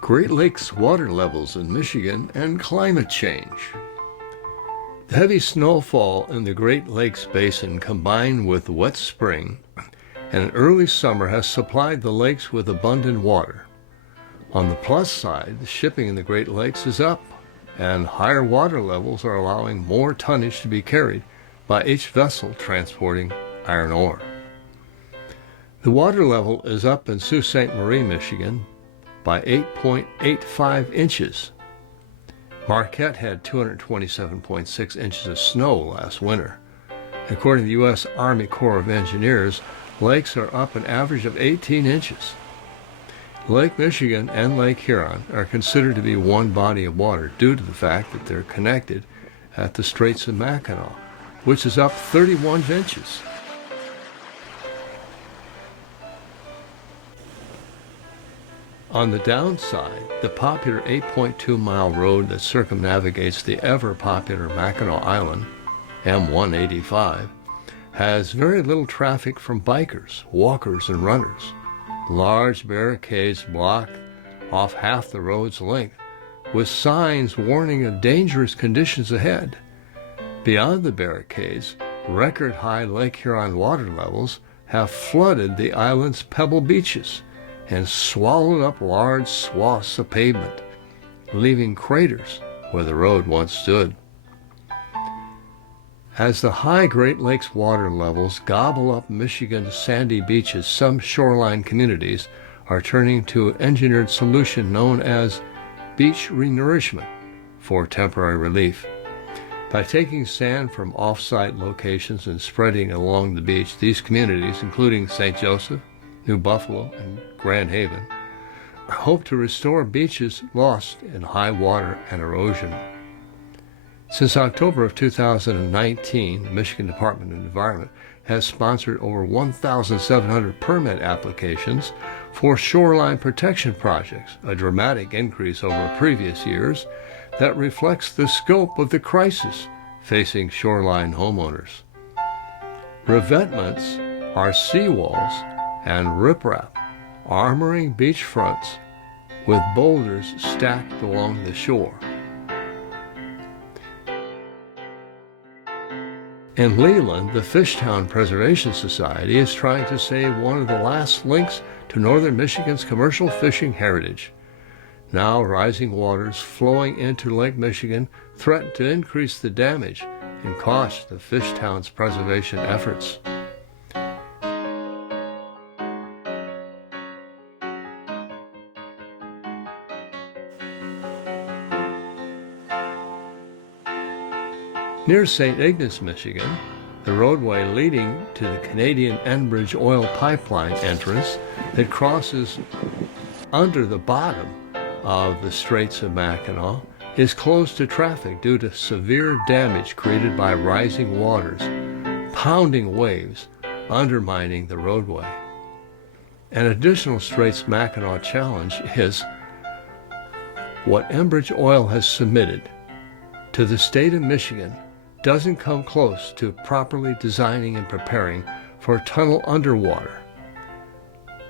Great Lakes water levels in Michigan and climate change. The heavy snowfall in the Great Lakes Basin combined with wet spring and an early summer has supplied the lakes with abundant water. On the plus side, the shipping in the Great Lakes is up, and higher water levels are allowing more tonnage to be carried by each vessel transporting iron ore. The water level is up in Sault Ste. Marie, Michigan by 8.85 inches. Marquette had 227.6 inches of snow last winter. According to the U.S. Army Corps of Engineers, lakes are up an average of 18 inches. Lake Michigan and Lake Huron are considered to be one body of water due to the fact that they're connected at the Straits of Mackinac, which is up 31 inches. On the downside, the popular 8.2-mile road that circumnavigates the ever-popular Mackinac Island, M185, has very little traffic from bikers, walkers, and runners. Large barricades block off half the road's length, with signs warning of dangerous conditions ahead. Beyond the barricades, record-high Lake Huron water levels have flooded the island's pebble beaches and swallowed up large swaths of pavement, leaving craters where the road once stood. As the high Great Lakes water levels gobble up Michigan's sandy beaches, some shoreline communities are turning to an engineered solution known as beach renourishment for temporary relief. By taking sand from off-site locations and spreading along the beach, these communities, including St. Joseph, New Buffalo, and Grand Haven, hope to restore beaches lost in high water and erosion. Since October of 2019, the Michigan Department of Environment has sponsored over 1,700 permit applications for shoreline protection projects, a dramatic increase over previous years that reflects the scope of the crisis facing shoreline homeowners. Revetments are seawalls and riprap, armoring beachfronts with boulders stacked along the shore. In Leland, the Fishtown Preservation Society is trying to save one of the last links to northern Michigan's commercial fishing heritage. Now, rising waters flowing into Lake Michigan threaten to increase the damage and cost of Fishtown's preservation efforts. Near St.Ignace, Michigan, the roadway leading to the Canadian Enbridge oil pipeline entrance that crosses under the bottom of the Straits of Mackinac is closed to traffic due to severe damage created by rising waters, pounding waves, undermining the roadway. An additional Straits Mackinac challenge is what Enbridge Oil has submitted to the state of Michigan doesn't come close to properly designing and preparing for a tunnel underwater.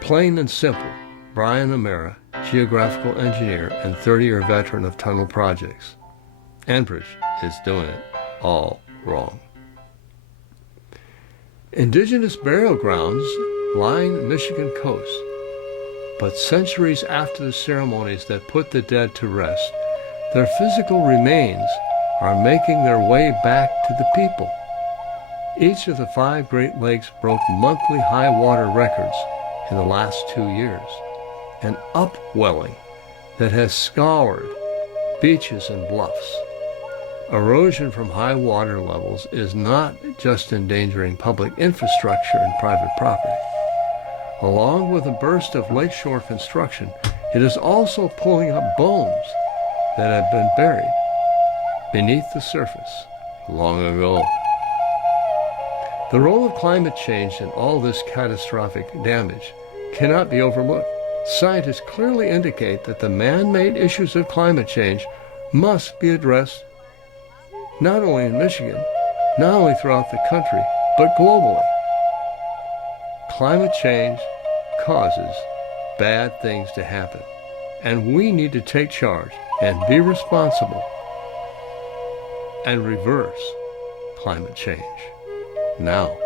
Plain and simple, Brian O'Mara, geographical engineer and 30-year veteran of tunnel projects. Enbridge is doing it all wrong. Indigenous burial grounds line the Michigan coast, but centuries after the ceremonies that put the dead to rest, their physical remains are making their way back to the people. Each of the 5 Great Lakes broke monthly high water records in the last 2 years, an upwelling that has scoured beaches and bluffs. Erosion from high water levels is not just endangering public infrastructure and private property. Along with a burst of lakeshore construction, it is also pulling up bones that have been buried beneath the surface long ago. The role of climate change in all this catastrophic damage cannot be overlooked. Scientists clearly indicate that the man-made issues of climate change must be addressed not only in Michigan, not only throughout the country, but globally. Climate change causes bad things to happen. And we need to take charge and be responsible and reverse climate change now.